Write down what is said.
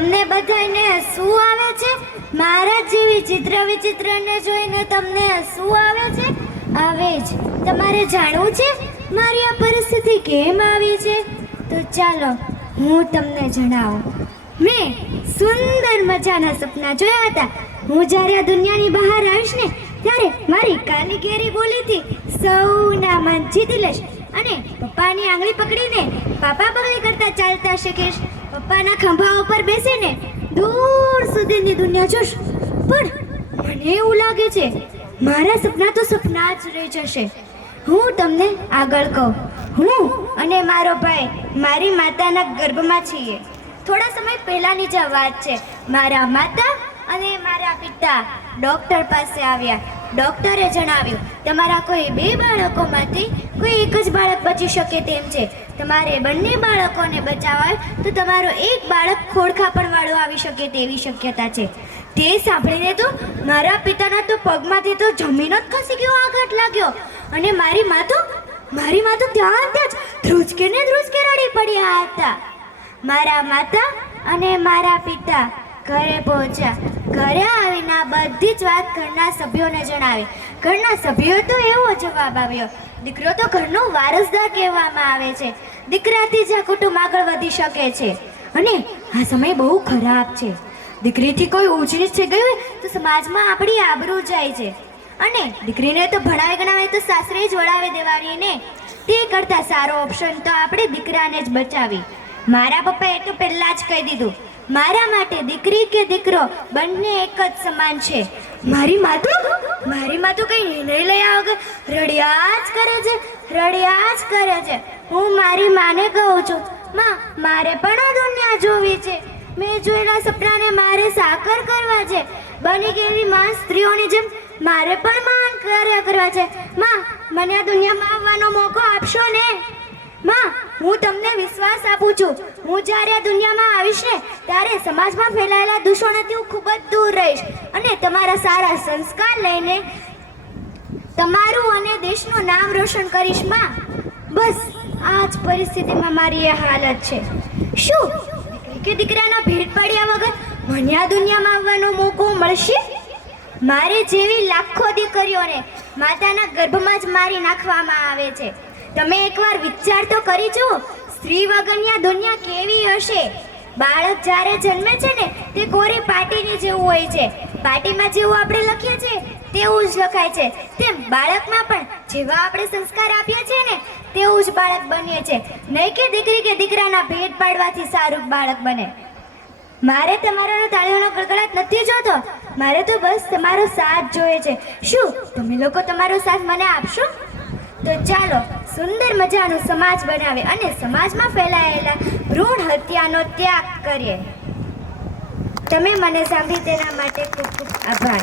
તમને બધાને શું આવે છે? મારા જેવી ચિત્ર વિચિત્રને જોઈને તમને શું આવે છે? આવે જ. તમારે જાણવું છે મારી આ પરિસ્થિતિ કેમ આવી છે? તો ચાલો હું તમને જણાવું. મેં સુંદર મજાના સપના જોયા હતા. હું જ્યારે આ દુનિયાની બહાર આવીશ ને ત્યારે મારી કાલી કેરી બોલીથી સૌના મન જીતી લઈશ અને પપ્પાની આંગળી પકડીને પાપા પગલી કરતા ચાલતા શીખીશ. પપ્પાના ખંભા ઉપર બેસીને દૂર સુધીની દુનિયા જોશ. પણ મને એવું લાગે છે મારા સપના તો સપના જ રહી જશે. હું તમને આગળ કહું. હું અને મારો ભાઈ મારી માતાના ગર્ભમાં છીએ. થોડા સમય પહેલાની જ વાત છે. મારા માતા અને મારા પિતા ડૉક્ટર પાસે આવ્યા. ડૉક્ટરે જણાવ્યું તમારા કોઈ 2 બાળકોમાંથી કોઈ એક જ બાળક બચી શકે તેમ છે. તમારે બંને બાળકોને બચાવવા હોય તો તમારો એક બાળક ખોડખાપણવાળો આવી શકે તેવી શક્યતા છે. તે સાંભળીને તો મારા પિતાના તો પગમાંથી તો જમીન જ ખસી ગયો, આઘાત લાગ્યો. અને મારી મા તો ત્યાં જ ધ્રુજકે રડી પડ્યા હતા. મારા માતા અને મારા પિતા ઘરે પહોંચ્યા. ઘરે આવીને બધી જ વાત ઘરના સભ્યોને જણાવી. ઘરના સભ્યો તો એવો જવાબ આવ્યો, દીકરો તો ઘરનો વારસદાર કહેવામાં આવે છે. દીકરાથી જ આ કુટુંબ આગળ વધી શકે છે. અને આ સમય બહુ ખરાબ છે. દીકરીથી કોઈ ઊંચ નીચ થઈ ગયું તો સમાજમાં આપણી આબરૂ જાય છે. અને દીકરીને તો ભણાવી ગણાવી તો સાસરે જ વળાવી દેવાની ને. તે કરતાં સારો ઓપ્શન તો આપણે દીકરાને જ બચાવી. મારા પપ્પાએ તો પહેલાં જ કહી દીધું, મારા માટે દીકરી કે દીકરો બંને એક જ સમાન છે. મારી માં તો કંઈ નિર્ણય લયા વગર રડ્યા જ કરે છે. હું મારી માને કહું છું, માં મારે પણ આ દુનિયા જોવી છે. મેં જોયેલા સપનાને મારે સાકાર કરવા છે. બની ગયેલી માં સ્ત્રીઓની જેમ મારે પણ મહાન કાર્ય કરવા છે. માં મને આ દુનિયામાં આવવાનો મોકો આપશો ને? માં હું તમને વિશ્વાસ આપું છું, હું જ્યારે આ દુનિયામાં આવીશ ને ત્યારે સમાજમાં ફેલાયેલા દૂષણોથી હું ખૂબ જ દૂર રહીશ અને તમારા સારા સંસ્કાર લઈને તમારું અને દેશનું નામ રોશન કરીશ. માં બસ આ જ પરિસ્થિતિમાં મારી એ હાલત છે. શું દીકરી કે દીકરાના ભેટ પડ્યા વગર મને આ દુનિયામાં આવવાનો મોકો મળશે? મારી જેવી લાખો દીકરીઓને માતાના ગર્ભમાં જ મારી નાખવામાં આવે છે. તમે એકવાર વિચાર તો કરી જુઓ, સ્ત્રી વગરની આ દુનિયા કેવી હશે? બાળક જ્યારે જન્મે છે ને તે કોરી પાટીની જેવું હોય છે. પાટીમાં જેવું આપણે લખીએ છીએ તેવું જ લખાય છે. તેમ બાળકમાં પણ જેવા આપણે સંસ્કાર આપીએ છીએ ને તેવું જ બાળક બનીએ છે. નહીં કે દીકરી કે દીકરાના ભેટ પાડવાથી સારું બાળક બને. મારે તમારો તાળીઓનો ગડગડાટ નથી જોતો, મારે તો બસ તમારો સાથ જોઈએ છે. શું તમે લોકો તમારો સાથ મને આપશો? તો ચાલો સુંદર મજાનો સમાજ બનાવે અને સમાજમાં ફેલાયેલા ભ્રૂણ હત્યાનો ત્યાગ કરીએ. તમે મને સાંભળી તેના માટે ખૂબ ખૂબ આભાર.